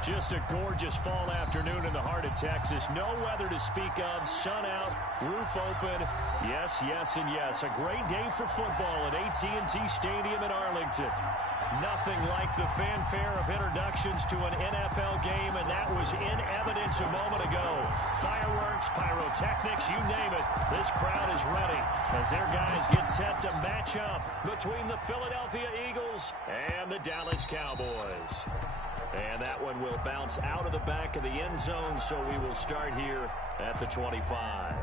Just a gorgeous fall afternoon in the heart of Texas. No weather to speak of. Sun out, roof open. Yes, yes, and yes. A great day for football at AT&T Stadium in Arlington. Nothing like the fanfare of introductions to an NFL game, and that was in evidence a moment ago. Fireworks, pyrotechnics, you name it. This crowd is ready as their guys get set to match up between the Philadelphia Eagles and the Dallas Cowboys. And that one will bounce out of the back of the end zone, so we will start here at the 25.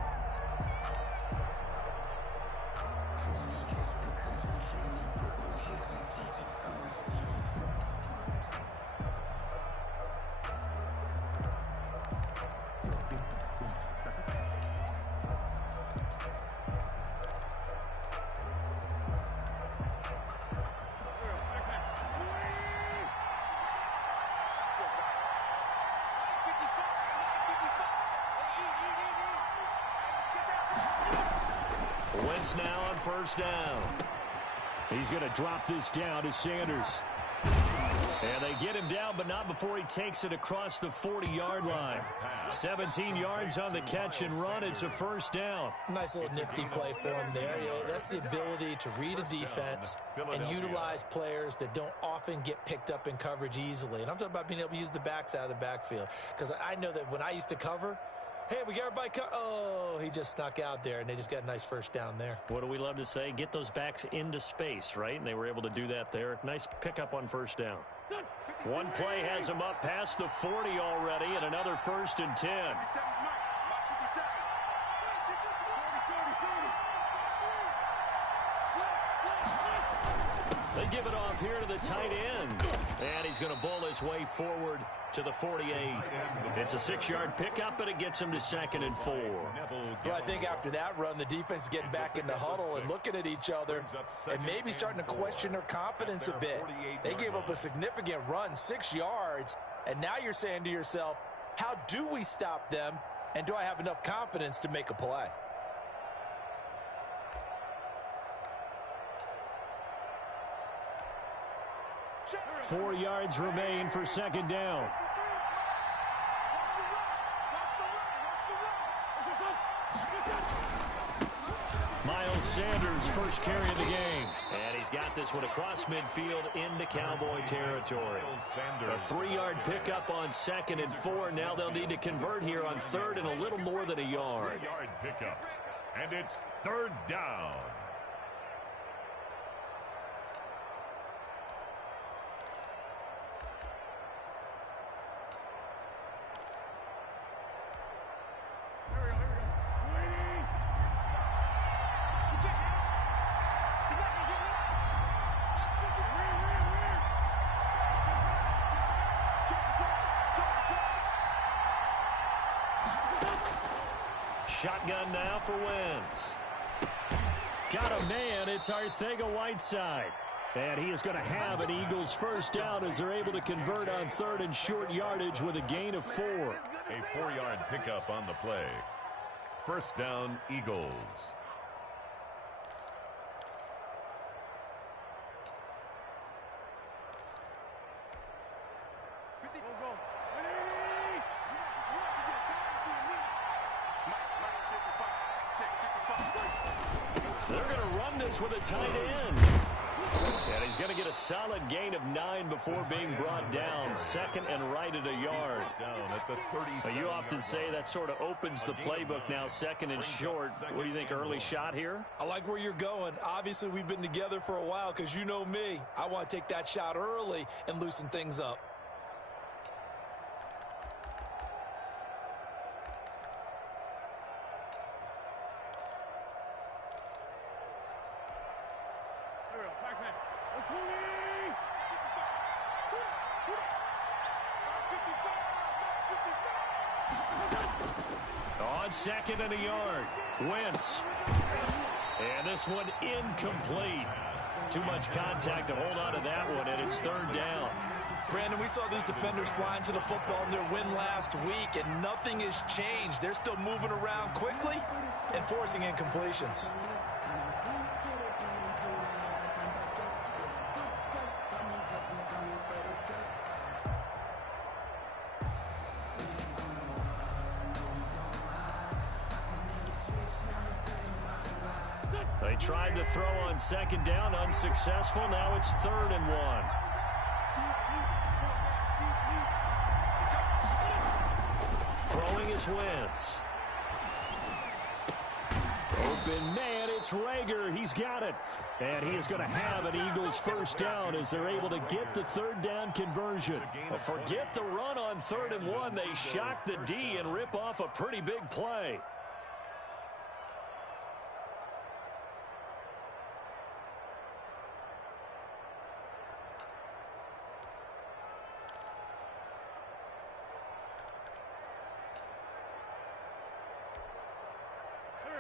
Wentz now on first down. He's going to drop this down to Sanders. And they get him down, but not before he takes it across the 40-yard line. 17 yards on the catch and run. It's a first down. Nice little nifty play for him there. That's the ability to read a defense and utilize players that don't often get picked up in coverage easily. And I'm talking about being able to use the backs out of the backfield. Because I know that when I used to cover, hey, we got everybody oh, he just snuck out there, and they just got a nice first down there. What do we love to say? Get those backs into space, right? And they were able to do that there. Nice pickup on first down. One play has him up past the 40 already, and another 1st and 10. They give it off here to the tight end. And he's going to bowl his way forward to the 48. It's a 6-yard pickup, but it gets him to 2nd and 4. Well, I think after that run, the defense is getting back in the huddle and looking at each other and maybe starting to question their confidence a bit. They gave up a significant run, 6 yards, and now you're saying to yourself, how do we stop them, and do I have enough confidence to make a play? Four yards remain for 2nd down. Miles Sanders, first carry of the game. And he's got this one across midfield into Cowboy territory. A 3-yard pickup on 2nd and 4. Now they'll need to convert here on 3rd and a little more than a yard. 3-yard pickup. And it's 3rd down. Shotgun now for Wentz. Got a man. It's Arcega-Whiteside. And he is going to have an Eagles first down as they're able to convert on 3rd and short yardage with a gain of 4. A 4-yard pickup on the play. First down, Eagles. They're going to run this with a tight end. And he's going to get a solid gain of 9 before being brought down. 2nd and right at a yard. Down at the 37. You often say that sort of opens the playbook now, 2nd and short. What do you think, early shot here? I like where you're going. Obviously, we've been together for a while because you know me. I want to take that shot early and loosen things up. On 2nd and a yard, Wentz. And this one incomplete. Too much contact to hold on to that one, and it's 3rd down. Brandon, we saw these defenders flying to the football in their win last week, and nothing has changed. They're still moving around quickly and forcing incompletions. They tried the throw on second down, unsuccessful. Now it's 3rd and 1. Throwing is Wentz. Open man, it's Rager. He's got it. And he is going to have an Eagles first down as they're able to get the 3rd down conversion. Well, forget the run on 3rd and 1. They shock the D and rip off a pretty big play.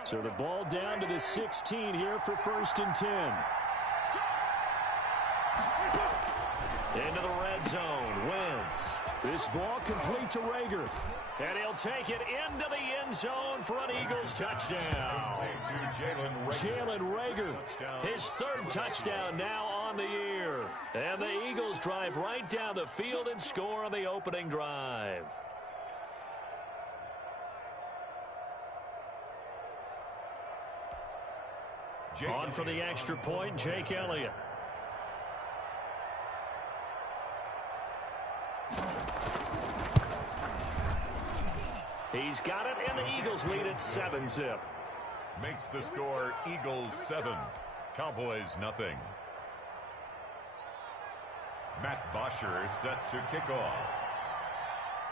So the ball down to the 16 here for 1st and 10. Into the red zone. Wentz. This ball complete to Rager. And he'll take it into the end zone for an Eagles touchdown. Jalen Rager. His 3rd touchdown now on the year. And the Eagles drive right down the field and score on the opening drive. On for the extra point, Jake Elliott. He's got it, and the Eagles lead at 7-zip. Makes the score Eagles 7, Cowboys nothing. Matt Bosher set to kick off.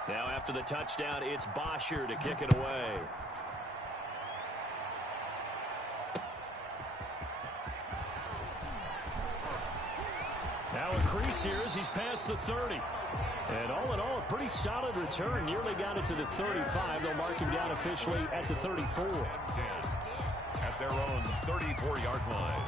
Now after the touchdown, it's Bosher to kick it away. Now a crease here as he's past the 30. And all in all, a pretty solid return. Nearly got it to the 35. They'll mark him down officially at the 34. At their own 34-yard line.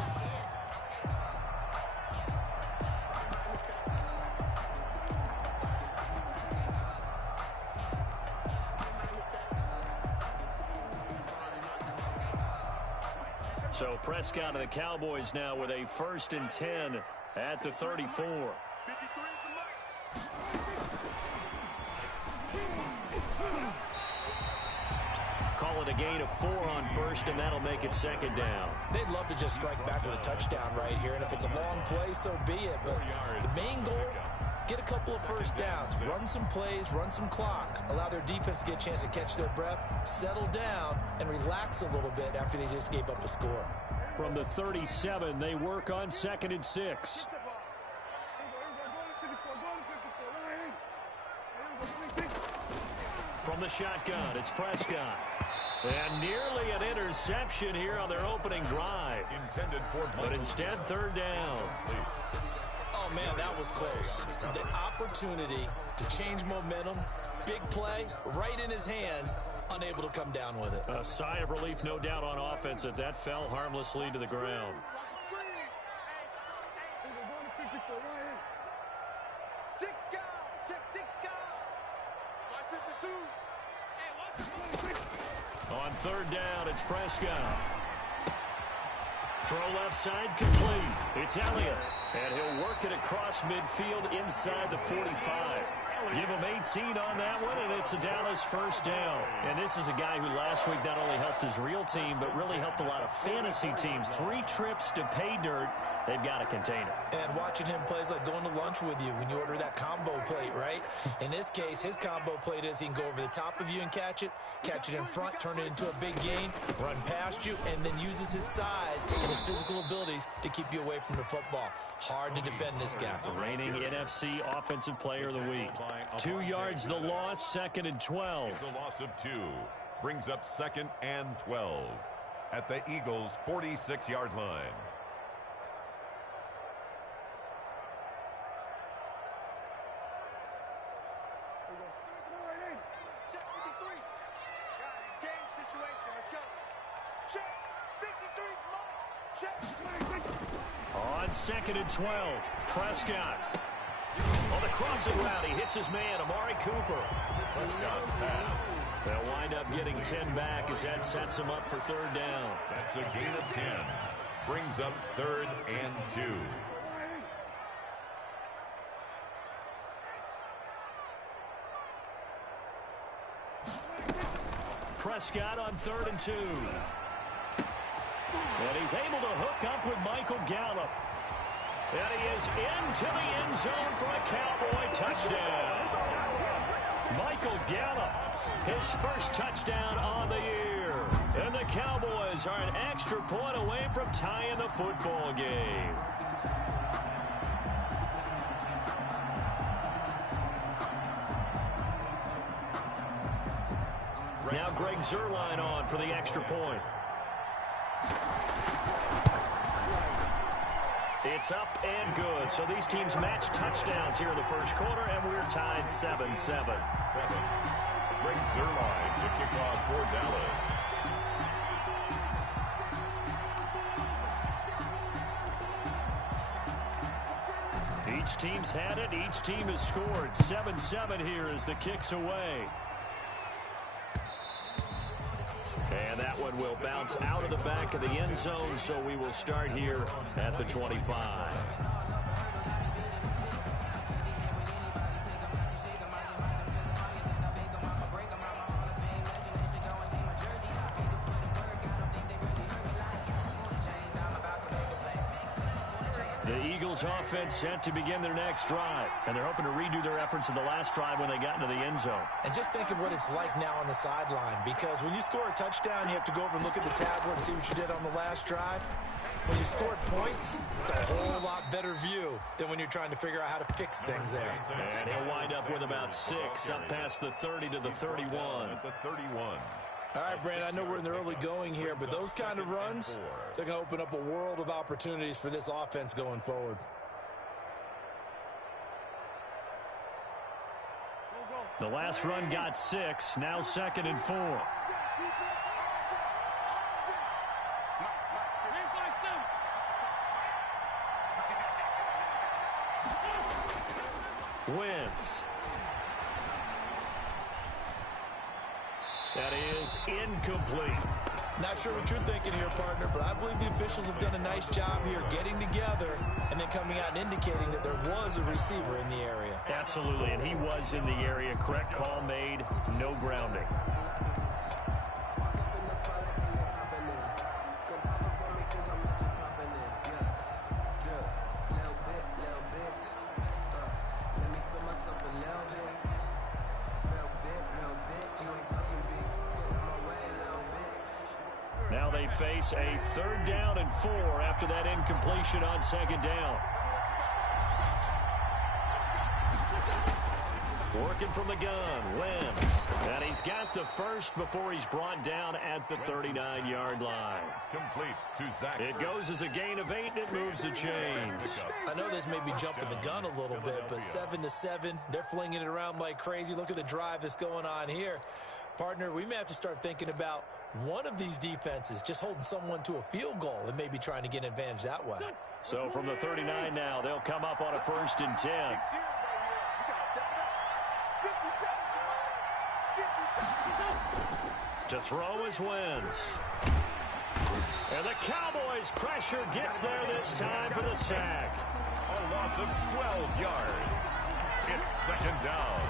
So Prescott and the Cowboys now with a 1st and 10 at the 34. Call it a gain of 4 on 1st, and that'll make it 2nd down. They'd love to just strike back with a touchdown right here, and if it's a long play, so be it. But the main goal, get a couple of 1st downs, run some plays, run some clock, allow their defense to get a chance to catch their breath, settle down, and relax a little bit after they just gave up a score. From the 37, they work on 2nd and 6. From the shotgun, it's Prescott. And nearly an interception here on their opening drive. But instead, 3rd down. Oh, man, that was close. The opportunity to change momentum, big play, right in his hands, unable to come down with it. A sigh of relief, no doubt, on offense that that fell harmlessly to the ground. On 3rd down, it's Prescott. Throw left side complete. It's Elliott. And he'll work it across midfield inside the 45. Give him 18 on that one, and it's a Dallas 1st down. And this is a guy who last week not only helped his real team, but really helped a lot of fantasy teams. 3 trips to pay dirt. They've got to contain it. And watching him play is like going to lunch with you when you order that combo plate, right? In this case, his combo plate is he can go over the top of you and catch it in front, turn it into a big gain, run past you, and then uses his size and his physical abilities to keep you away from the football. Hard to defend this guy. The reigning NFC Offensive Player of the Week. 2 yards the loss, 2nd and 12. It's a loss of 2. Brings up 2nd and 12 at the Eagles' 46-yard line. On 2nd and 12, Prescott. On the crossing route, he hits his man, Amari Cooper. Prescott's pass. They'll wind up getting 10 back as that sets him up for 3rd down. That's a gain of 10. Brings up 3rd and 2. Prescott on 3rd and 2. And he's able to hook up with Michael Gallup. And he is into the end zone for a Cowboy touchdown. Michael Gallup, his first touchdown on the year. And the Cowboys are an extra point away from tying the football game. Now Greg Zuerlein on for the extra point. It's up and good. So these teams match touchdowns here in the first quarter, and we're tied 7-7. Greg Zuerlein to kick off for Dallas. Each team's had it. Each team has scored. 7-7 here as the kick's away. And that one will bounce out of the back of the end zone, so we will start here at the 25. The Eagles offense set to begin their next drive, and they're hoping to redo their efforts in the last drive when they got into the end zone. And just think of what it's like now on the sideline, because when you score a touchdown, you have to go over and look at the tablet and see what you did on the last drive. When you scored points, it's a whole lot better view than when you're trying to figure out how to fix things there. And he'll wind up with about 6, up past the 30 to the 31. All right, Brandon, I know we're in the early going here, but those kind of runs, they're going to open up a world of opportunities for this offense going forward. The last run got 6, now 2nd and 4. Wentz. That is incomplete. Not sure what you're thinking here, partner, but I believe the officials have done a nice job here getting together and then coming out and indicating that there was a receiver in the area. Absolutely, and he was in the area. Correct call made, no grounding. Now they face a 3rd down and 4 after that incompletion on 2nd down. Working from the gun, Wentz. And he's got the first before he's brought down at the 39-yard line. Complete to Zach. It goes as a gain of 8, and it moves the chains. I know this may be jumping the gun a little bit, but 7-7, they're flinging it around like crazy. Look at the drive that's going on here. Partner, we may have to start thinking about one of these defenses just holding someone to a field goal and maybe trying to get an advantage that way. So from the 39 now, they'll come up on a 1st and 10. To throw is Wentz. And the Cowboys' pressure gets there this time for the sack. A loss of 12 yards. It's 2nd down.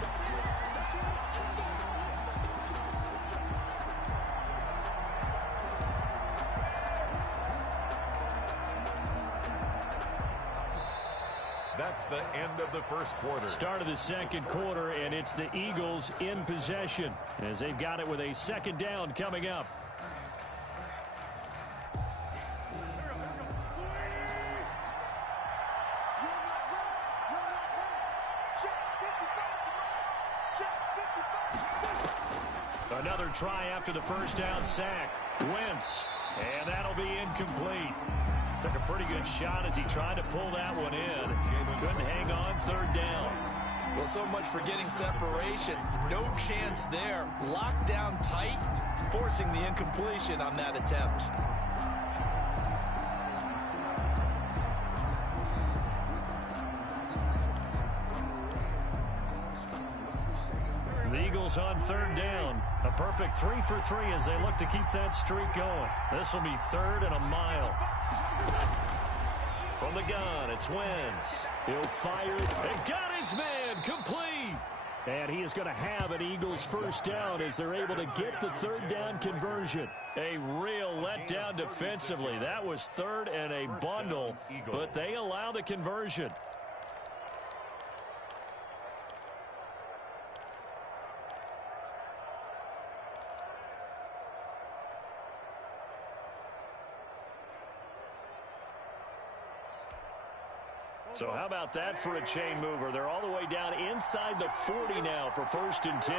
That's the end of the first quarter. Start of the 2nd quarter, and it's the Eagles in possession as they've got it with a 2nd down coming up. Another try after the 1st down sack. Wentz, and that'll be incomplete. Took a pretty good shot as he tried to pull that one in. Couldn't hang on 3rd down. Well, so much for getting separation. No chance there. Locked down tight, forcing the incompletion on that attempt. The Eagles on 3rd down. A perfect 3 for 3 as they look to keep that streak going. This will be 3rd and a mile. From the gun, it's Wentz. He'll fire and got his man complete. And he is going to have an Eagles first down as they're able to get the third down conversion. A real letdown defensively. That was third and a bundle, but they allow the conversion. So how about that for a chain mover? They're all the way down inside the 40 now for 1st and 10.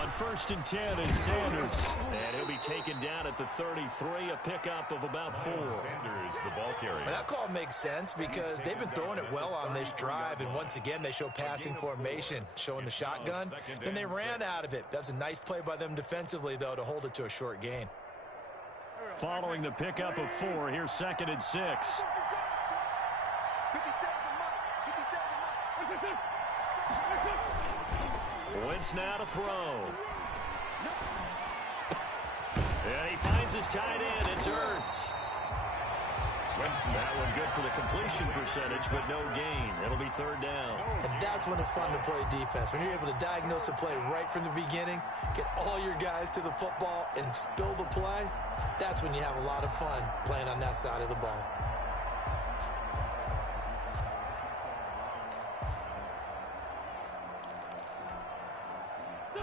On 1st and 10, it's Sanders. And he'll be taken down at the 33, a pickup of about 4. Sanders, the ball carrier. That call makes sense because they've been throwing it well on this drive, and once again, they show passing formation, showing the shotgun. Then they ran out of it. That's a nice play by them defensively, though, to hold it to a short gain. Following the pickup of 4, here's 2nd and 6. Wentz now to throw. And he finds his tight end. It's Ertz. That one good for the completion percentage, but no gain. It'll be 3rd down. And that's when it's fun to play defense. When you're able to diagnose a play right from the beginning, get all your guys to the football, and spill the play, that's when you have a lot of fun playing on that side of the ball.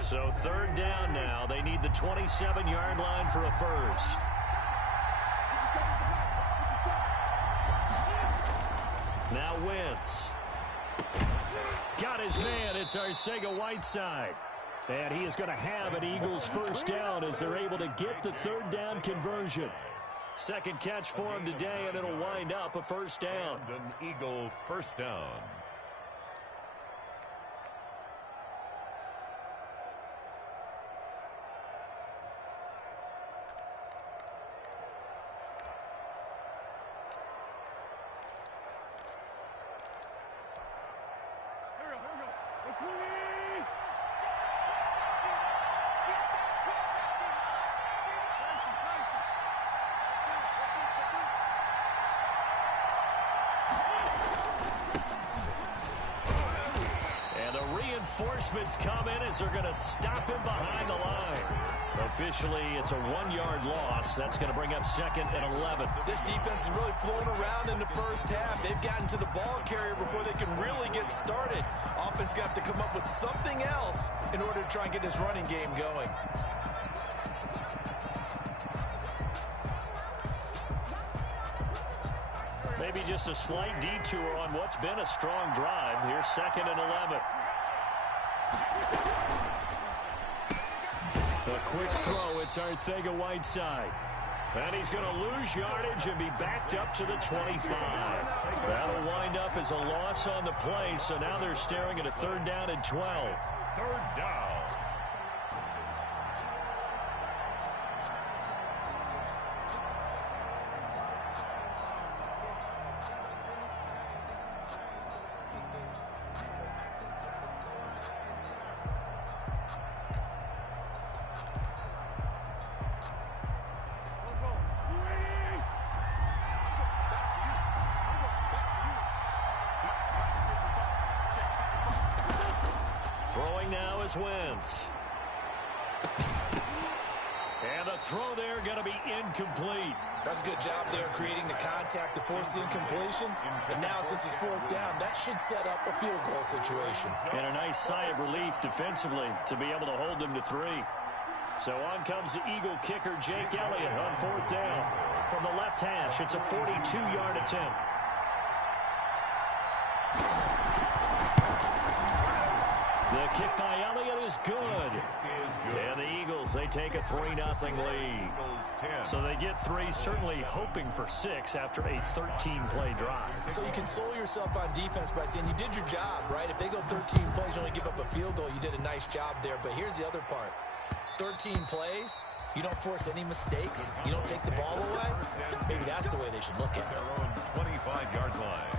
So 3rd down now. They need the 27-yard line for a first. Now Wentz. Got his man. It's Arcega-Whiteside. And he is going to have an Eagles first down as they're able to get the 3rd down conversion. 2nd catch for him today, and it'll wind up a first down. And an Eagle first down. Reinforcements come in as they're going to stop him behind the line. Officially, it's a 1-yard loss. That's going to bring up 2nd and 11. This defense is really flown around in the first half. They've gotten to the ball carrier before they can really get started. Offense going to have to come up with something else in order to try and get this running game going. Maybe just a slight detour on what's been a strong drive. Here's 2nd and 11. A quick throw. It's Arcega-Whiteside. And he's going to lose yardage and be backed up to the 25. That'll wind up as a loss on the play. So now they're staring at a 3rd down and 12. 3rd down. Wentz. And the throw there going to be incomplete. That's a good job there creating the contact to force the incompletion. And now since it's 4th down, that should set up a field goal situation. And a nice sigh of relief defensively to be able to hold them to 3. So on comes the Eagle kicker Jake Elliott on 4th down. From the left hash, it's a 42-yard attempt. The kick by Elliott is good. And the Eagles, they take a 3-0 lead. So they get 3, certainly hoping for 6 after a 13-play drive. So you console yourself on defense by saying you did your job, right? If they go 13 plays, you only give up a field goal, you did a nice job there. But here's the other part. 13 plays, you don't force any mistakes, you don't take the ball away. Maybe that's the way they should look at it. Their own 25-yard line.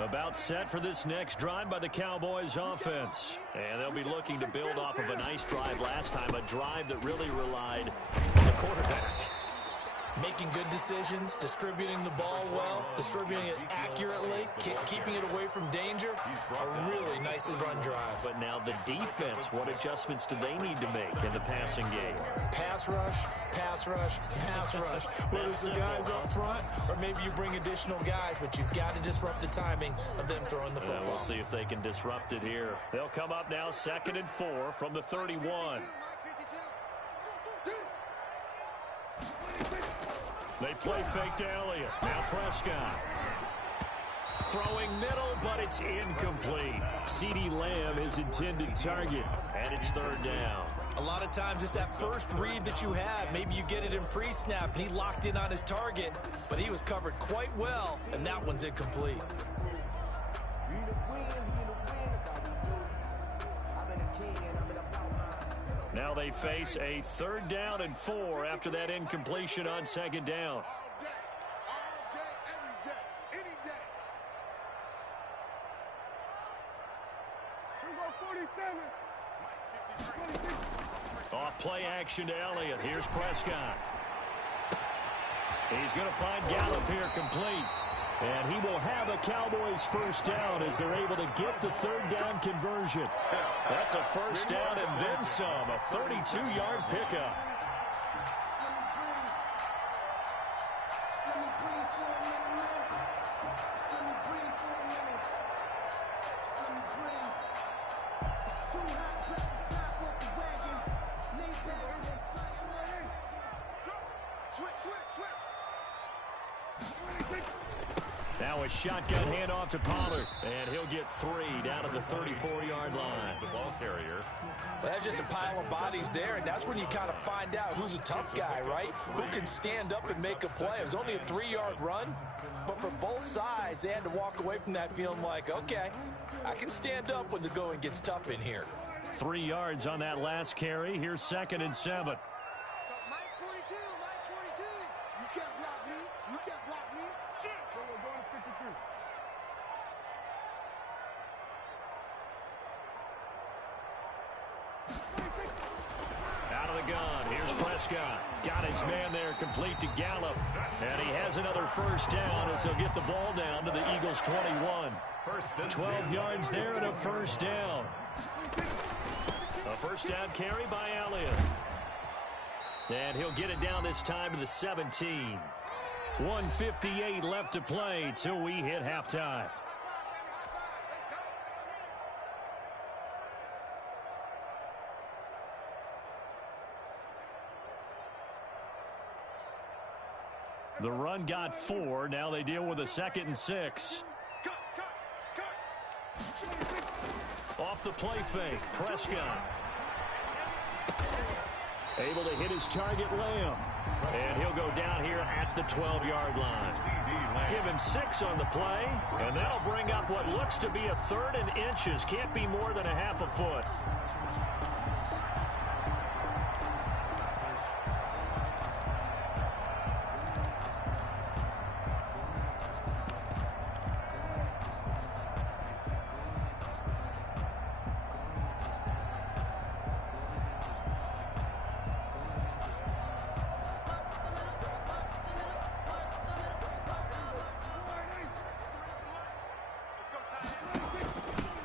About set for this next drive by the Cowboys offense. And they'll be looking to build off of a nice drive last time, a drive that really relied on the quarterback. Making good decisions, distributing the ball well, distributing it accurately, keeping it away from danger. A really nicely run drive. But now the defense, what adjustments do they need to make in the passing game? Pass rush, pass rush, pass rush. Whether it's the guys up front or maybe you bring additional guys, but you've got to disrupt the timing of them throwing the football. We'll see if they can disrupt it here. They'll come up now 2nd and 4 from the 31. They play fake to Elliott. Now Prescott. Throwing middle, but it's incomplete. CeeDee Lamb is intended target, and it's 3rd down. A lot of times it's that first read that you have. Maybe you get it in pre-snap, and he locked in on his target, but he was covered quite well, and that one's incomplete. Now they face a 3rd down and 4 after that incompletion on 2nd down. Off play action to Elliott. Here's Prescott. He's going to find Gallup here complete. And he will have a Cowboys 1st down as they're able to get the 3rd down conversion. That's a 1st down and then some. A 32-yard pickup. Now a shotgun handoff to Pollard, and he'll get 3 down at the 34-yard line. The ball carrier. Well, that's just a pile of bodies there, and that's when you kind of find out who's a tough guy, right? Who can stand up and make a play. It was only a 3-yard run, but for both sides, they had to walk away from that feeling like, okay, I can stand up when the going gets tough in here. 3 yards on that last carry. Here's 2nd and 7. Out of the gun. Here's Prescott. Got his man there complete to Gallup. And he has another 1st down as he'll get the ball down to the Eagles' 21. 12 yards there and a 1st down. A 1st down carry by Elliott. And he'll get it down this time to the 17. 1:58 left to play till we hit halftime. The run got 4. Now they deal with a 2nd and 6. Off the play fake, Prescott. Able to hit his target, Lamb. And he'll go down here at the 12-yard line. Give him 6 on the play, and that'll bring up what looks to be a 3rd and inches. Can't be more than a half a foot.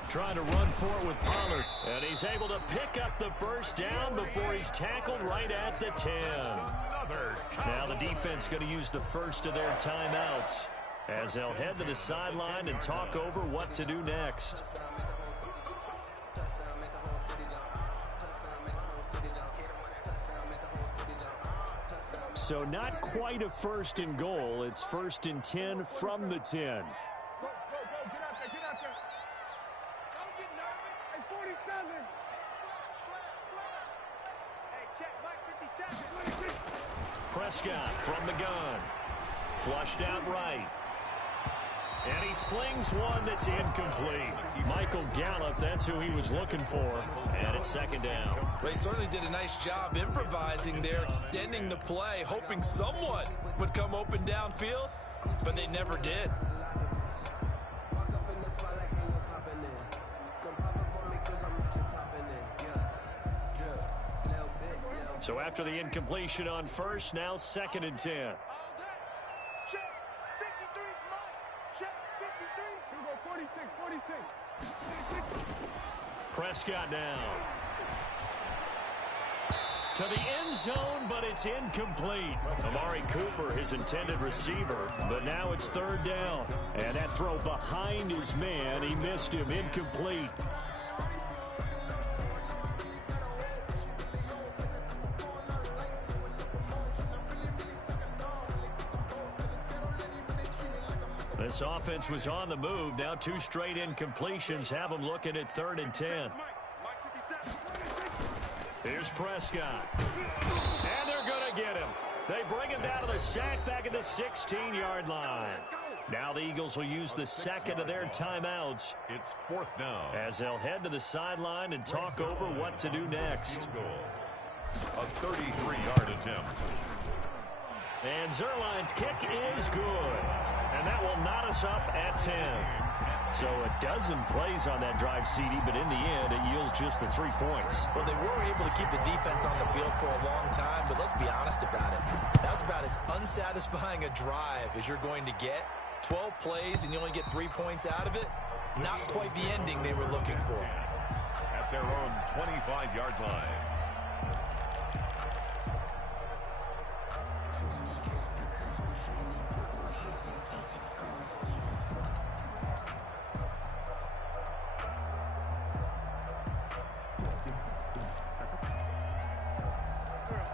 Trying to run for it with Pollard. And he's able to pick up the 1st down before he's tackled right at the 10. Now the defense going to use the first of their timeouts as they'll head to the sideline and talk over what to do next. So not quite a 1st and goal. It's 1st and 10 from the 10. Prescott from the gun. Flushed out right. And he slings one that's incomplete. Michael Gallup, that's who he was looking for. And it's 2nd down. Well, he certainly did a nice job improvising there, extending the play, hoping someone would come open downfield, but they never did. So after the incompletion on first, now 2nd and 10. Check 53, check 53. 46. Prescott down. To the end zone, but it's incomplete. Amari Cooper, his intended receiver, but now it's 3rd down. And that throw behind his man, he missed him, incomplete. This offense was on the move. Now 2 straight incompletions have them looking at 3rd and 10. Here's Prescott. And they're going to get him. They bring him down to the sack back at the 16-yard line. Now the Eagles will use the 2nd of their timeouts. It's 4th down. As they'll head to the sideline and talk over what to do next. A 33-yard attempt. And Zerline's kick is good. And that will knot us up at 10. So a dozen plays on that drive, CD, but in the end, it yields just the 3 points. Well, they were able to keep the defense on the field for a long time, but let's be honest about it. That was about as unsatisfying a drive as you're going to get. 12 plays and you only get 3 points out of it. Not quite the ending they were looking for. At their own 25-yard line.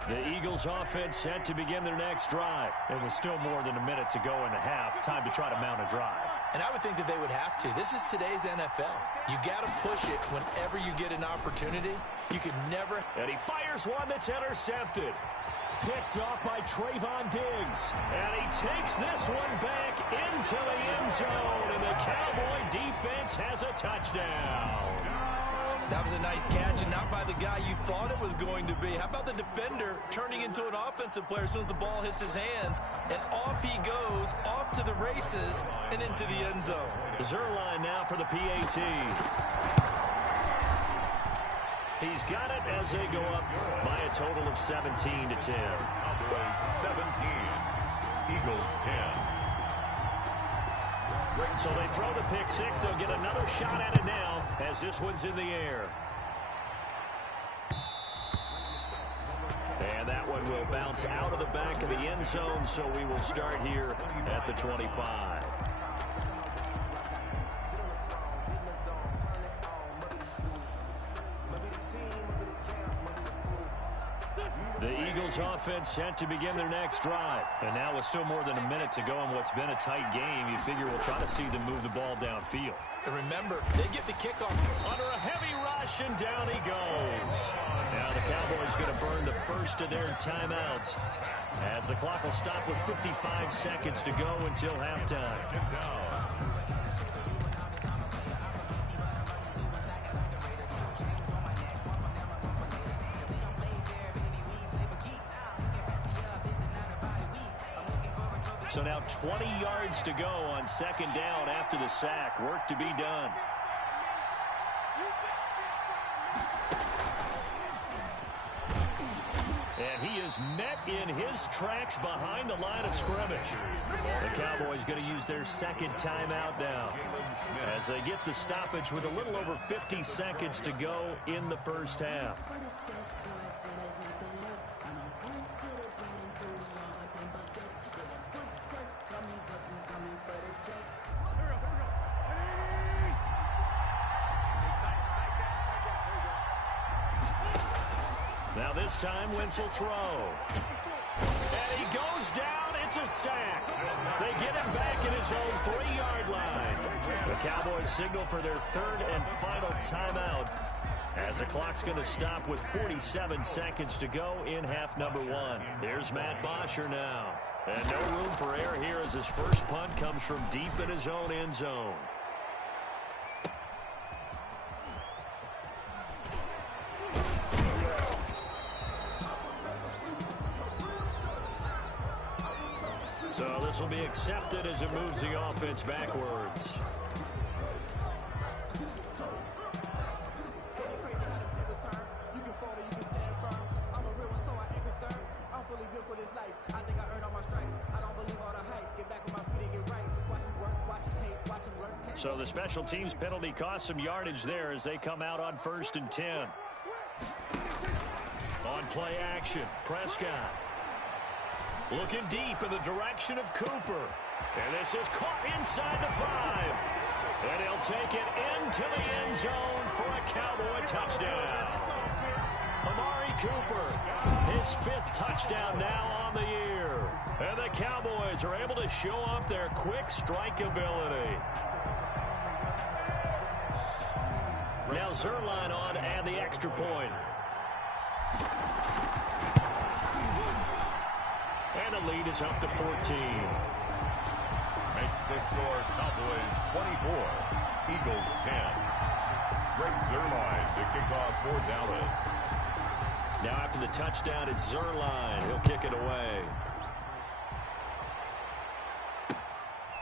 The Eagles offense set to begin their next drive. It was still more than a minute to go in the half. Time to try to mount a drive. And I would think that they would have to. This is today's NFL. You got to push it whenever you get an opportunity. You can never. And he fires one that's intercepted. Picked off by Trayvon Diggs. And he takes this one back into the end zone. And the Cowboy defense has a touchdown. That was a nice catch, and not by the guy you thought it was going to be. How about the defender turning into an offensive player as soon as the ball hits his hands, and off he goes, off to the races, and into the end zone. Zerline now for the PAT. He's got it as they go up by a total of 17 to 10. Cowboys 17, Eagles 10. So they throw the pick six. They'll get another shot at it now as this one's in the air. And that one will bounce out of the back of the end zone, so we will start here at the 25. The Eagles offense set to begin their next drive. And now with still more than a minute to go in what's been a tight game, you figure we'll try to see them move the ball downfield. And remember, they get the kickoff. Under a heavy rush, and down he goes. Now the Cowboys going to burn the first of their timeouts as the clock will stop with 55 seconds to go until halftime. So now 20 yards to go on 2nd down after the sack. Work to be done. And he is met in his tracks behind the line of scrimmage. The Cowboys going to use their 2nd timeout now as they get the stoppage with a little over 50 seconds to go in the first half. Now this time, Wentz will throw. And he goes down. It's a sack. They get him back in his own 3-yard line. The Cowboys signal for their 3rd and final timeout as the clock's going to stop with 47 seconds to go in half number 1. Here's Matt Bosher now. And no room for error here as his first punt comes from deep in his own end zone. So this will be accepted as it moves the offense backwards. So the special teams penalty cost some yardage there as they come out on 1st and 10. On play action, Prescott. Looking deep in the direction of Cooper. And this is caught inside the 5. And he'll take it into the end zone for a Cowboy touchdown. Amari Cooper, his 5th touchdown now on the year. And the Cowboys are able to show off their quick strike ability. Now Zerline on to add the extra point. And the lead is up to 14. Makes the score Cowboys 24, Eagles 10. Greg Zerline to kick off for Dallas. Now after the touchdown, it's Zerline. He'll kick it away.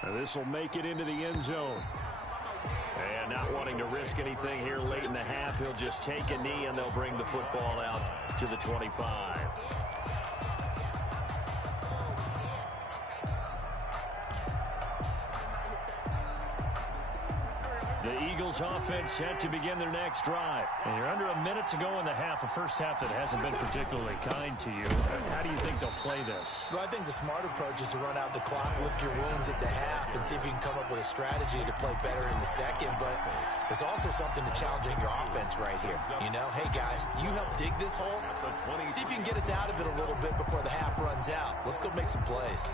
And this will make it into the end zone. And not wanting to risk anything here late in the half, he'll just take a knee and they'll bring the football out to the 25. The Eagles offense set to begin their next drive. And you're under a minute to go in the half, a first half that hasn't been particularly kind to you. How do you think they'll play this? Well, I think the smart approach is to run out the clock, lick your wounds at the half, and see if you can come up with a strategy to play better in the second. But there's also something to challenging your offense right here. You know, hey, guys, you help dig this hole. See if you can get us out of it a little bit before the half runs out. Let's go make some plays.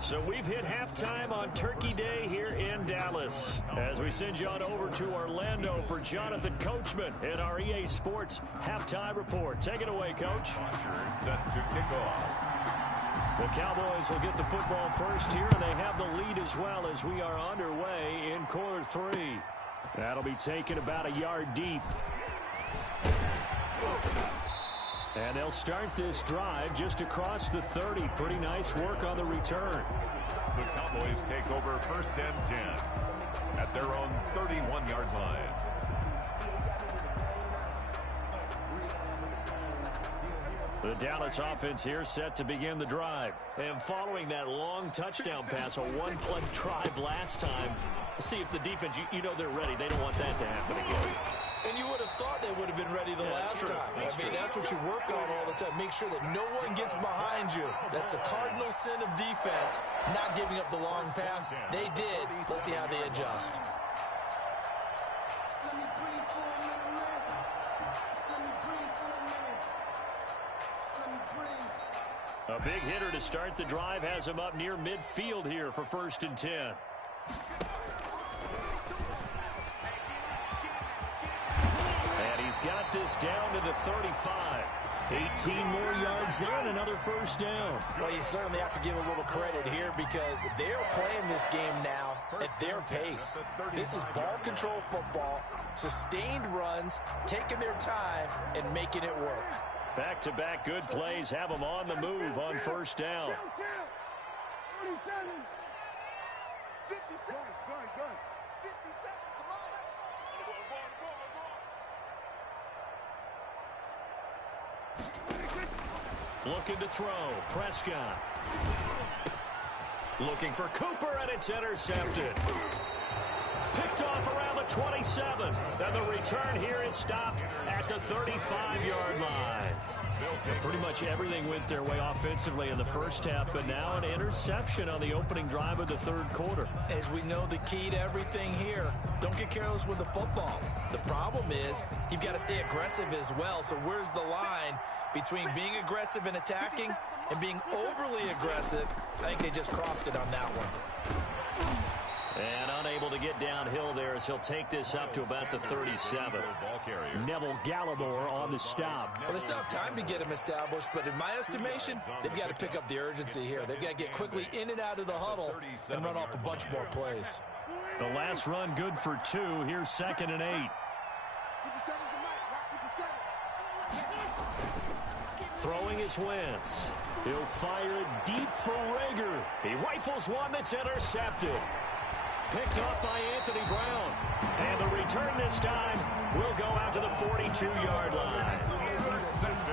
So we've hit halftime on Turkey Day here in Dallas. As we send you on over to Orlando for Jonathan Coachman in our EA Sports Halftime Report. Take it away, Coach. Set to kick off. The Cowboys will get the football first here, and they have the lead as well as we are underway in quarter 3. That'll be taken about a yard deep. And they'll start this drive just across the 30. Pretty nice work on the return. The Cowboys take over 1st and 10 at their own 31-yard line. The Dallas offense here set to begin the drive. And following that long touchdown pass, a one-play drive last time, let's see if the defense, you know they're ready. They don't want that to happen again. And you would have thought they would have been ready the last time. That's what you work on all the time. Make sure that no one gets behind you. That's the cardinal sin of defense, not giving up the long pass. They did. Let's see how they adjust. A big hitter to start the drive has him up near midfield here for 1st and 10. He's got this down to the 35. 18 more yards there and another first down. Well, you certainly have to give a little credit here because they're playing this game now at their pace. This is ball control football, sustained runs, taking their time, and making it work. Back-to-back good plays have them on the move on 1st down. 47. 57. Go. 57. Come on. Looking to throw. Prescott. Looking for Cooper, and it's intercepted. Picked off around the 27. And the return here is stopped at the 35-yard line. Pretty much everything went their way offensively in the first half, but now an interception on the opening drive of the 3rd quarter. As we know, the key to everything here, don't get careless with the football. The problem is you've got to stay aggressive as well. So where's the line between being aggressive and attacking and being overly aggressive? I think they just crossed it on that one. And unable to get downhill there as he'll take this up to about the 37. Neville Gallimore on the stop. Well, they still have time to get him established, but in my estimation, they've got to pick up the urgency here. They've got to get quickly in and out of the huddle and run off a bunch more plays. The last run good for 2. Here's 2nd and 8. Throwing his Wentz. He'll fire it deep for Rager. He rifles one that's intercepted. picked off by Anthony Brown. And the return this time will go out to the 42-yard line.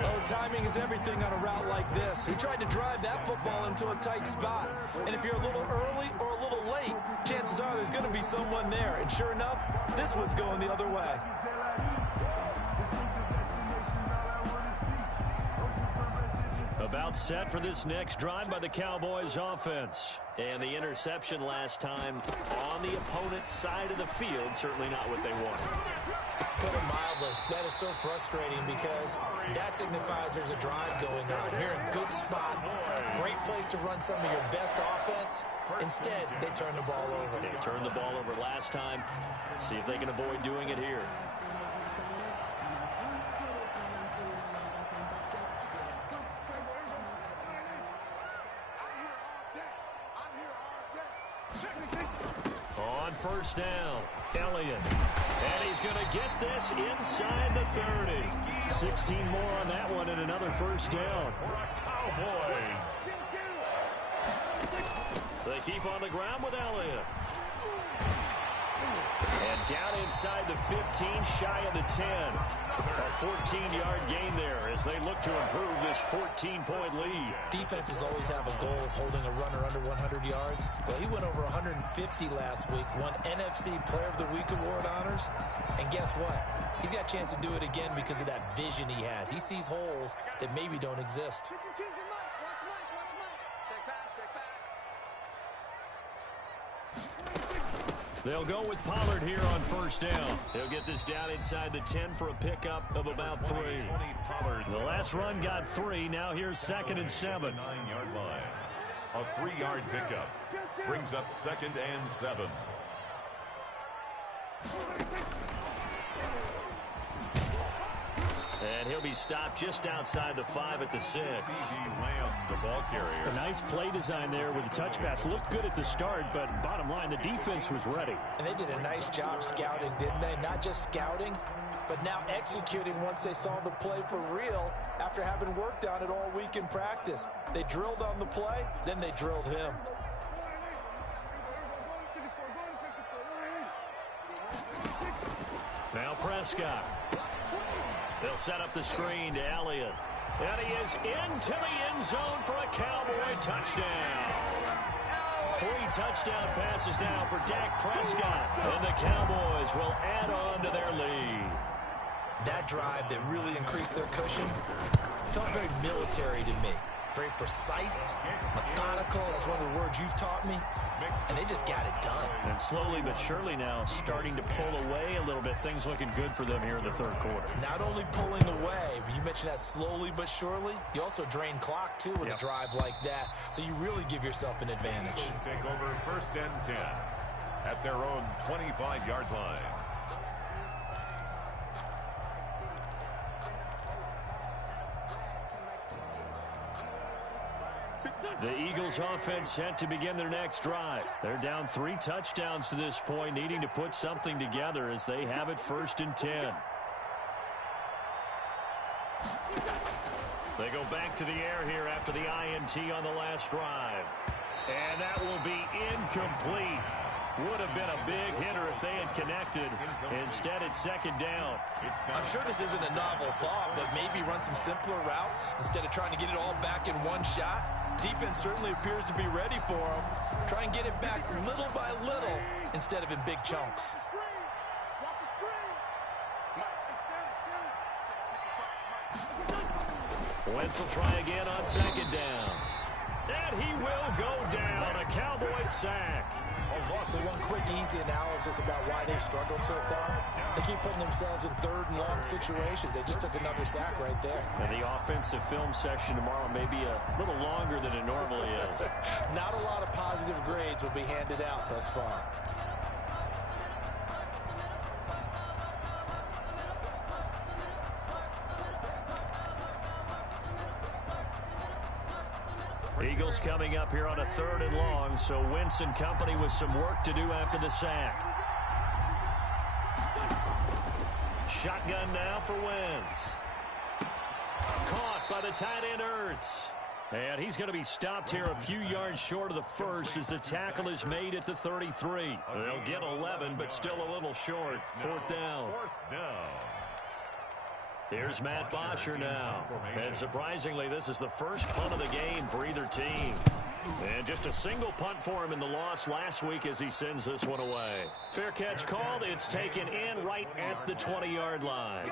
Oh, timing is everything on a route like this. He tried to drive that football into a tight spot. And if you're a little early or a little late, chances are there's going to be someone there. And sure enough, this one's going the other way. About set for this next drive by the Cowboys offense. And the interception last time on the opponent's side of the field, certainly not what they wanted. Put it mildly, that is so frustrating because that signifies there's a drive going on. You're in a good spot, great place to run some of your best offense. Instead, they turn the ball over. They turned the ball over last time. See if they can avoid doing it here. On first down, Elliott. And he's going to get this inside the 30. 16 more on that one and another first down. Cowboys. They keep on the ground with Elliott. And down inside the 15, shy of the 10. A 14-yard gain there as they look to improve this 14-point lead. Defenses always have a goal of holding a runner under 100 yards. Well, he went over 150 last week, won NFC Player of the Week award honors. And guess what? He's got a chance to do it again because of that vision he has. He sees holes that maybe don't exist. They'll go with Pollard here on first down. He'll get this down inside the 10 for a pickup of about 3. The last run got 3. Now here's 2nd and 7. 9-yard line. A 3-yard pickup. Brings up 2nd and 7. And he'll be stopped just outside the 5 at the 6. Lamb, the ball carrier. A nice play design there with the touch pass. Looked good at the start, but bottom line, the defense was ready. And they did a nice job scouting, didn't they? Not just scouting, but now executing once they saw the play for real after having worked on it all week in practice. They drilled on the play, then they drilled him. Now Prescott. They'll set up the screen to Elliott. And he is into the end zone for a Cowboy touchdown. 3 touchdown passes now for Dak Prescott. And the Cowboys will add on to their lead. That drive that really increased their cushion felt very military to me. Very precise, methodical. That's one of the words you've taught me. And they just got it done. And slowly but surely now starting to pull away a little bit. Things looking good for them here in the 3rd quarter. Not only pulling away, but you mentioned that slowly but surely. You also drain clock, too, with a drive like that. So you really give yourself an advantage. Take over 1st and 10 at their own 25-yard line. The Eagles offense set to begin their next drive. They're down 3 touchdowns to this point, needing to put something together as they have it 1st and 10. They go back to the air here after the INT on the last drive. And that will be incomplete. Would have been a big hitter if they had connected. Instead, it's 2nd down. I'm sure this isn't a novel thought, but maybe run some simpler routes instead of trying to get it all back in one shot. Defense certainly appears to be ready for them. Try and get it back little by little instead of in big chunks. Wentz will try again on 2nd down. And he will go down. A Cowboy sack. So one quick, easy analysis about why they struggled so far. They keep putting themselves in 3rd and long situations. They just took another sack right there. And the offensive film session tomorrow may be a little longer than it normally is. Not a lot of positive grades will be handed out thus far. Eagles coming up here on a 3rd and long, so Wentz and company with some work to do after the sack. Shotgun now for Wentz. Caught by the tight end Ertz. And he's going to be stopped here a few yards short of the first as the tackle is made at the 33. They'll get 11, but still a little short. Fourth down. Here's Matt Bosher now. And surprisingly, this is the first punt of the game for either team. And just a single punt for him in the loss last week as he sends this one away. Fair catch called. It's taken in right at the 20-yard line.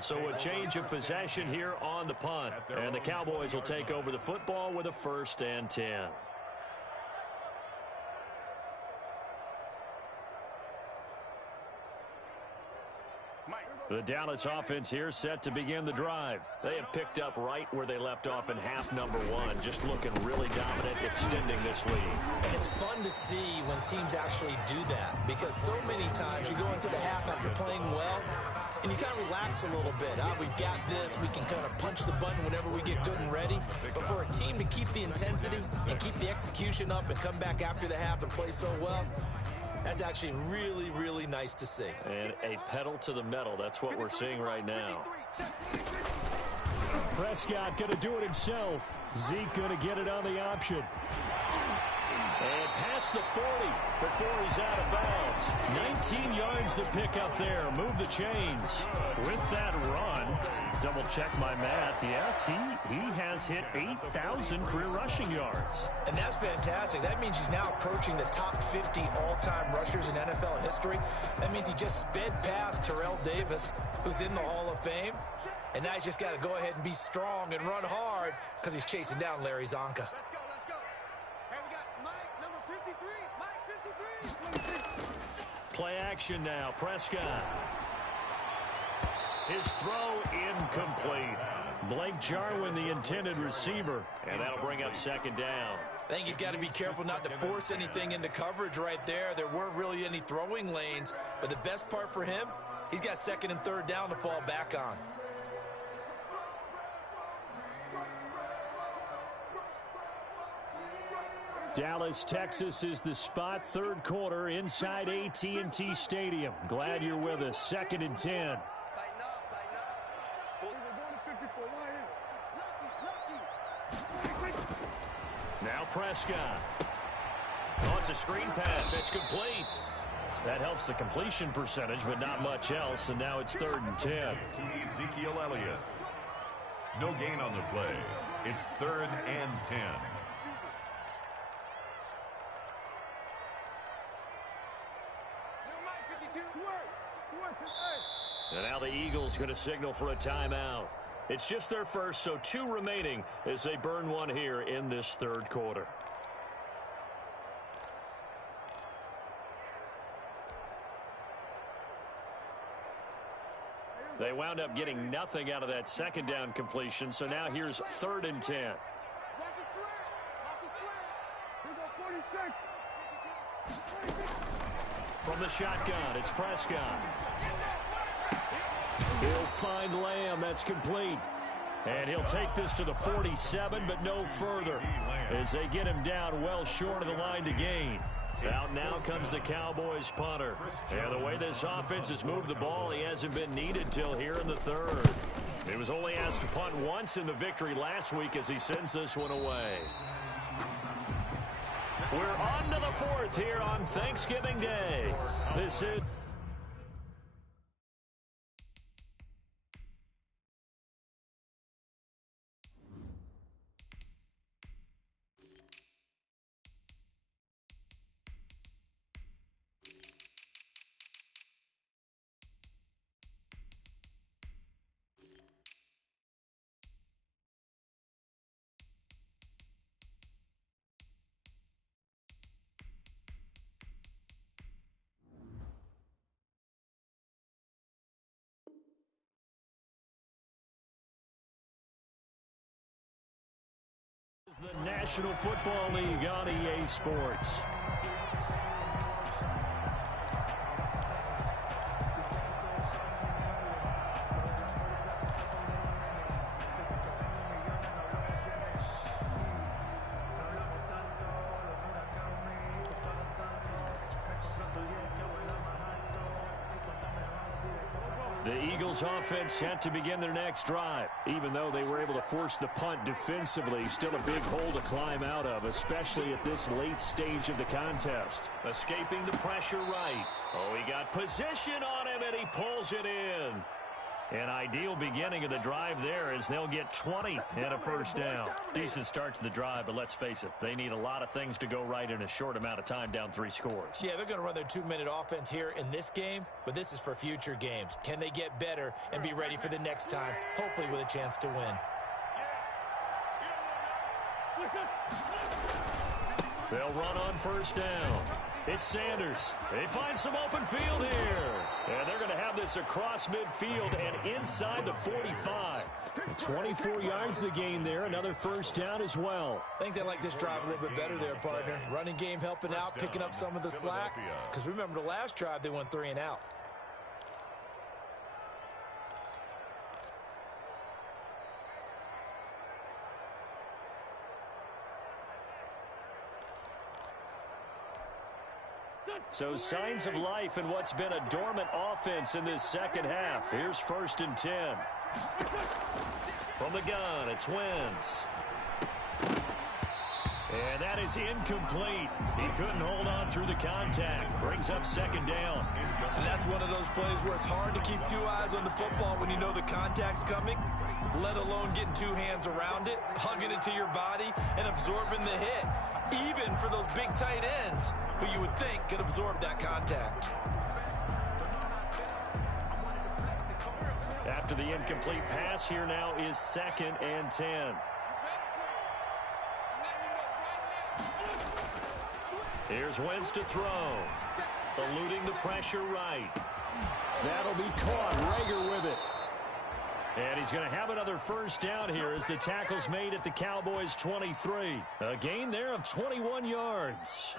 So a change of possession here on the punt. And the Cowboys will take over the football with a 1st and 10. The Dallas offense here set to begin the drive. They have picked up right where they left off in half number 1, just looking really dominant, extending this lead. And it's fun to see when teams actually do that, because so many times you go into the half after playing well, and you kind of relax a little bit. We've got this. We can kind of punch the button whenever we get good and ready. But for a team to keep the intensity and keep the execution up and come back after the half and play so well, that's actually really, really nice to see. And a pedal to the metal. That's what we're seeing right now. Prescott going to do it himself. Zeke going to get it on the option. And past the 40 before he's out of bounds. 19 yards to pick up there. Move the chains. With that run, double check my math. Yes, he has hit 8,000 career rushing yards. And that's fantastic. That means he's now approaching the top 50 all-time rushers in NFL history. That means he just sped past Terrell Davis, who's in the Hall of Fame. And now he's just got to go ahead and be strong and run hard because he's chasing down Larry Zonka. Let's go. Hey, we got Mike, number 53. Mike, 53. Play action now. Prescott. His throw incomplete. Blake Jarwin, the intended receiver. And that'll bring up 2nd down. I think he's got to be careful not to force anything into coverage right there. There weren't really any throwing lanes. But the best part for him, he's got 2nd and 3rd down to fall back on. Dallas, Texas is the spot. 3rd quarter inside AT&T Stadium. Glad you're with us. 2nd and 10. Now Prescott. Oh, it's a screen pass. It's complete. That helps the completion percentage, but not much else. And now it's 3rd and 10. To Ezekiel Elliott. No gain on the play. It's 3rd and 10. And now the Eagles going to signal for a timeout. It's just their first, so 2 remaining as they burn one here in this 3rd quarter. They wound up getting nothing out of that 2nd down completion, so now here's 3rd and 10. From the shotgun, it's Prescott. He'll find Lamb. That's complete. And he'll take this to the 47, but no further as they get him down well short of the line to gain. Out now comes the Cowboys punter. And the way this offense has moved the ball, he hasn't been needed till here in the 3rd. He was only asked to punt once in the victory last week as he sends this one away. We're on to the 4th here on Thanksgiving Day. This is... the National Football League on EA Sports. The Eagles offense set to begin their next drive. Even though they were able to force the punt defensively, still a big hole to climb out of, especially at this late stage of the contest. Escaping the pressure right. Oh, he got position on him, and he pulls it in. An ideal beginning of the drive there as they'll get 20 and a first down. Decent start to the drive, but let's face it, they need a lot of things to go right in a short amount of time, down 3 scores. Yeah, they're going to run their 2-minute offense here in this game, but this is for future games. Can they get better and be ready for the next time, hopefully with a chance to win? They'll run on first down. It's Sanders. They find some open field here. And they're going to have this across midfield and inside the 45. 24 yards to gain there. Another first down as well. I think they like this drive a little bit better there, partner. Running game helping out, picking up some of the slack. Because remember, the last drive, they went 3 and out. So signs of life in what's been a dormant offense in this second half. Here's 1st and 10. From the gun, it's Wentz. And that is incomplete. He couldn't hold on through the contact. Brings up 2nd down. And that's one of those plays where it's hard to keep 2 eyes on the football when you know the contact's coming, let alone getting 2 hands around it, hugging it to your body, and absorbing the hit. Even for those big tight ends who you would think could absorb that contact. After the incomplete pass, here now is 2nd and 10. Here's Wentz to throw. Eluding the pressure right. That'll be caught. Rager with it. And he's going to have another first down here as the tackle's made at the Cowboys' 23. A gain there of 21 yards.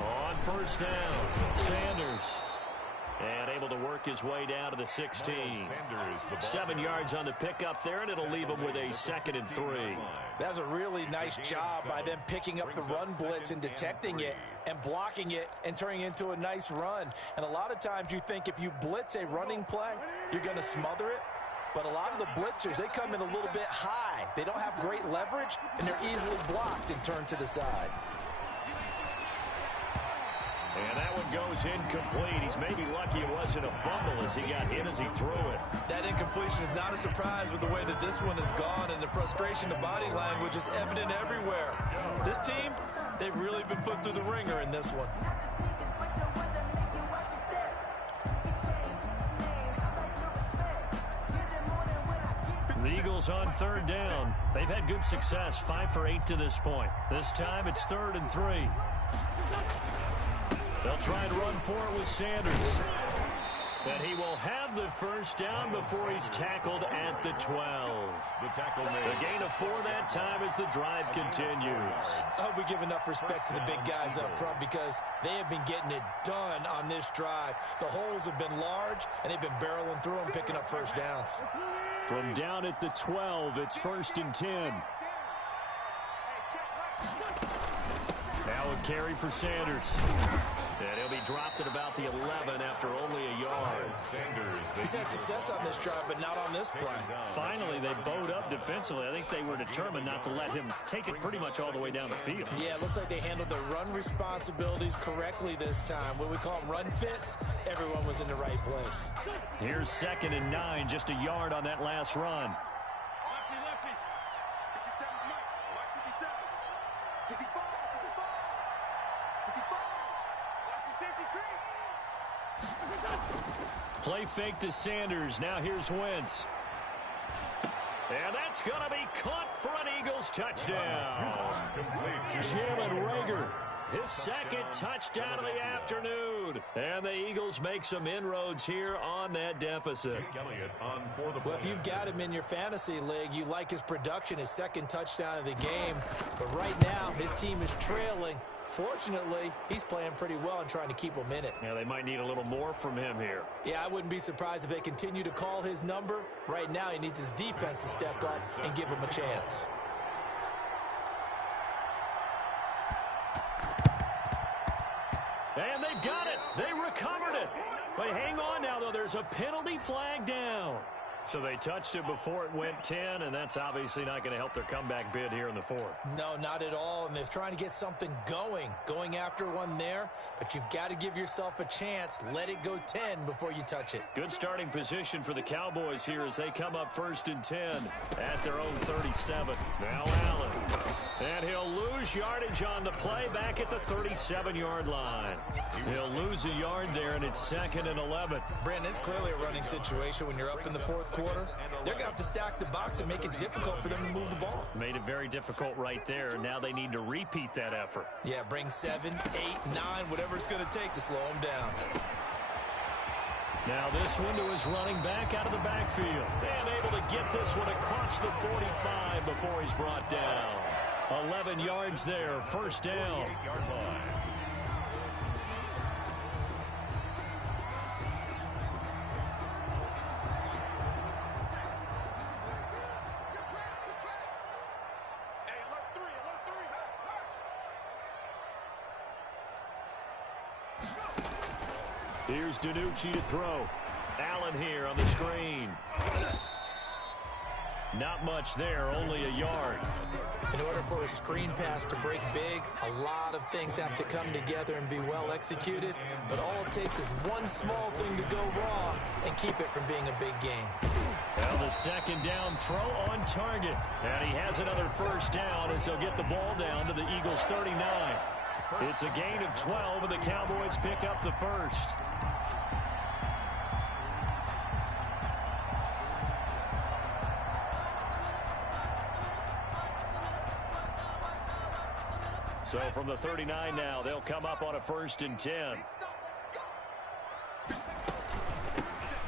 On first down, Sanders. And able to work his way down to the 16. 7 yards on the pickup there, and it'll leave him with a 2nd and 3. That's a really nice job by them picking up the run blitz and detecting it and blocking it and turning it into a nice run. And a lot of times you think if you blitz a running play, you're going to smother it. But a lot of the blitzers, they come in a little bit high. They don't have great leverage, and they're easily blocked and turned to the side. And that one goes incomplete. He's maybe lucky it wasn't a fumble as he got in as he threw it. That incompletion is not a surprise with the way that this one has gone, and the frustration of body language is evident everywhere. This team, they've really been put through the ringer in this one. The Eagles on 3rd down. They've had good success, 5 for 8 to this point. This time it's 3rd and 3. They'll try and run for it with Sanders. And he will have the first down before he's tackled at the 12. The tackle made. The gain of 4 that time as the drive continues. I hope we give enough respect to the big guys up front because they have been getting it done on this drive. The holes have been large, and they've been barreling through them, picking up first downs. From down at the 12, it's 1st and 10. Now a carry for Sanders. And he'll be dropped at about the 11 after only a yard. He's had success on this drive, but not on this play. Finally, they bowed up defensively. I think they were determined not to let him take it pretty much all the way down the field. Yeah, it looks like they handled their run responsibilities correctly this time. What we call them run fits, everyone was in the right place. Here's 2nd and 9, just a yard on that last run. Lefty. 57, Mike 57. 65. 65. Watch the safety screen. Play fake to Sanders. Now here's Wentz. And that's going to be caught for an Eagles touchdown. Jalen Rager his second touchdown of the afternoon. And the Eagles make some inroads here on that deficit. Well, if you've got him in your fantasy league, you like his production, his second touchdown of the game. But right now, his team is trailing. Fortunately, he's playing pretty well and trying to keep him in it. Yeah, they might need a little more from him here. Yeah, I wouldn't be surprised if they continue to call his number. Right now, he needs his defense to step up and give him a chance. And they've got it. They recovered it. But hang on now, though. There's a penalty flag down. So they touched it before it went 10, and that's obviously not going to help their comeback bid here in the fourth. No, not at all, and they're trying to get something going after one there, but you've got to give yourself a chance. Let it go 10 before you touch it. Good starting position for the Cowboys here as they come up 1st and 10 at their own 37. Now Allen, and he'll lose yardage on the play back at the 37-yard line. He'll lose a yard there, and it's 2nd and 11. Brandon, it's clearly a running situation when you're up in the fourth quarter. They're going to have to stack the box and make it difficult for them to move the ball. Made it very difficult right there. Now they need to repeat that effort. Yeah, bring 7, 8, 9, whatever it's going to take to slow them down. Now this one to his running back out of the backfield. And able to get this one across the 45 before he's brought down. 11 yards there, 1st down. Here's DiNucci to throw. Allen here on the screen. Not much there, only a yard. In order for a screen pass to break big, a lot of things have to come together and be well executed. But all it takes is one small thing to go wrong and keep it from being a big game. Well, the 2nd down throw on target. And he has another 1st down as he'll get the ball down to the Eagles' 39. It's a gain of 12, and the Cowboys pick up the 1st. So from the 39 now, they'll come up on a 1st and 10.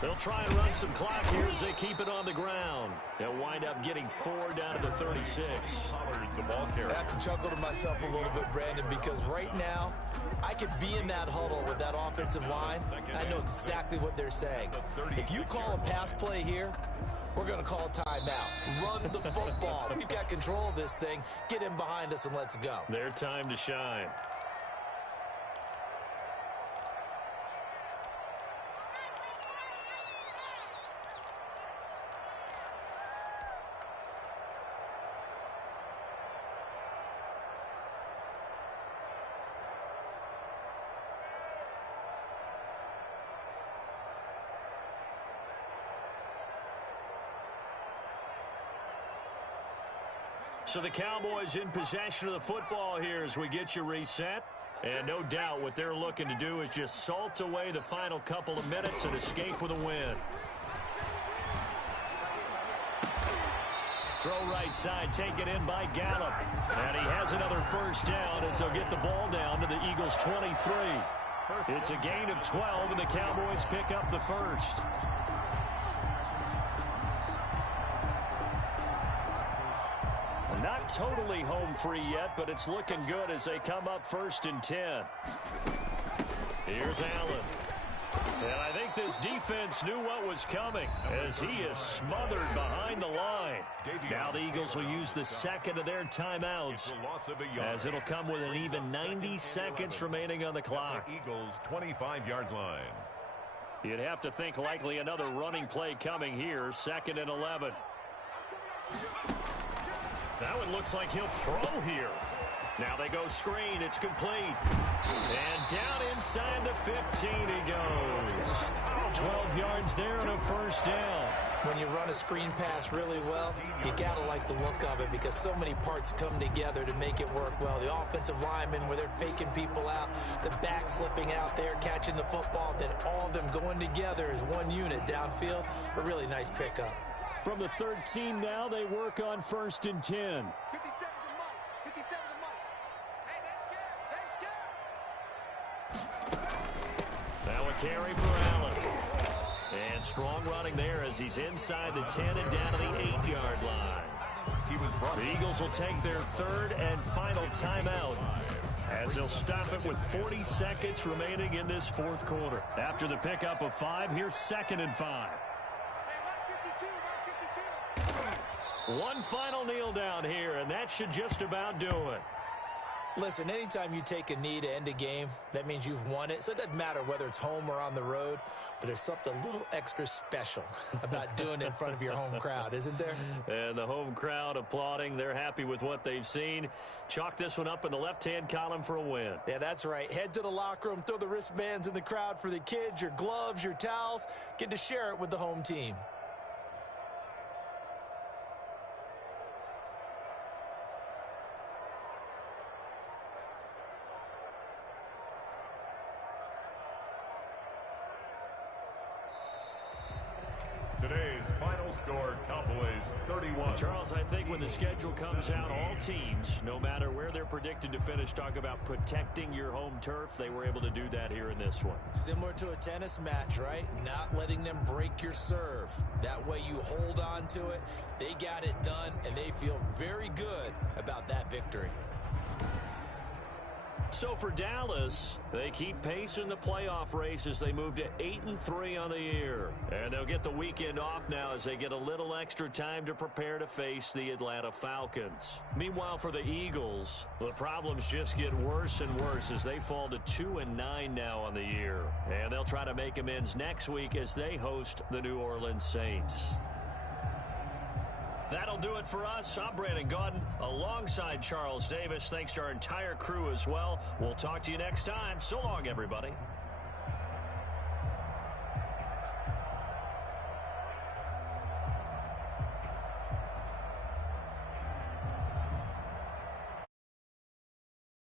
They'll try and run some clock here as they keep it on the ground. They'll wind up getting 4 down to the 36. I have to chuckle to myself a little bit, Brandon, because right now, I could be in that huddle with that offensive line. I know exactly what they're saying. If you call a pass play here, we're going to call a timeout. Run the football. We've got control of this thing. Get in behind us and let's go. Their time to shine. So the Cowboys in possession of the football here as we get you reset. And no doubt what they're looking to do is just salt away the final couple of minutes and escape with a win. Throw right side, taken in by Gallup. And he has another 1st down as they'll get the ball down to the Eagles' 23. It's a gain of 12, and the Cowboys pick up the 1st. Not totally home free yet, but it's looking good as they come up 1st and 10. Here's Allen. And I think this defense knew what was coming as he is smothered behind the line. Now the Eagles will use the 2nd of their timeouts as it'll come with an even 90 seconds remaining on the clock. Eagles 25-yard line. You'd have to think likely another running play coming here, 2nd and 11. That one looks like he'll throw here. Now they go screen. It's complete. And down inside the 15 he goes. 12 yards there and a 1st down. When you run a screen pass really well, you got to like the look of it because so many parts come together to make it work well. The offensive linemen where they're faking people out, the back slipping out there, catching the football, then all of them going together as one unit downfield. A really nice pickup. From the 13 now, they work on 1st and 10. 57 to Mike. 57 to Mike. Hey, they're scared. They're scared. carry for Allen. And strong running there as he's inside the 10 and down to the 8-yard line. The Eagles will take their third and final timeout as they'll stop it with 40 seconds remaining in this fourth quarter. After the pickup of 5, here's 2nd and 5. One final kneel down here, and that should just about do it. Listen, anytime you take a knee to end a game, that means you've won it. So it doesn't matter whether it's home or on the road, but there's something a little extra special about doing it in front of your home crowd, isn't there? And the home crowd applauding. They're happy with what they've seen. Chalk this one up in the left-hand column for a win. Yeah, that's right. Head to the locker room, throw the wristbands in the crowd for the kids, your gloves, your towels. Get to share it with the home team. Today's final score, Cowboys 31. Charles, I think when the schedule comes out, all teams, no matter where they're predicted to finish, talk about protecting your home turf. They were able to do that here in this one. Similar to a tennis match, right? Not letting them break your serve. That way you hold on to it. They got it done, and they feel very good about that victory. So for Dallas, they keep pace in the playoff race as they move to 8-3 on the year. And they'll get the weekend off now as they get a little extra time to prepare to face the Atlanta Falcons. Meanwhile, for the Eagles, the problems just get worse and worse as they fall to 2-9 now on the year. And they'll try to make amends next week as they host the New Orleans Saints. That'll do it for us. I'm Brandon Gaudin alongside Charles Davis. Thanks to our entire crew as well. We'll talk to you next time. So long, everybody.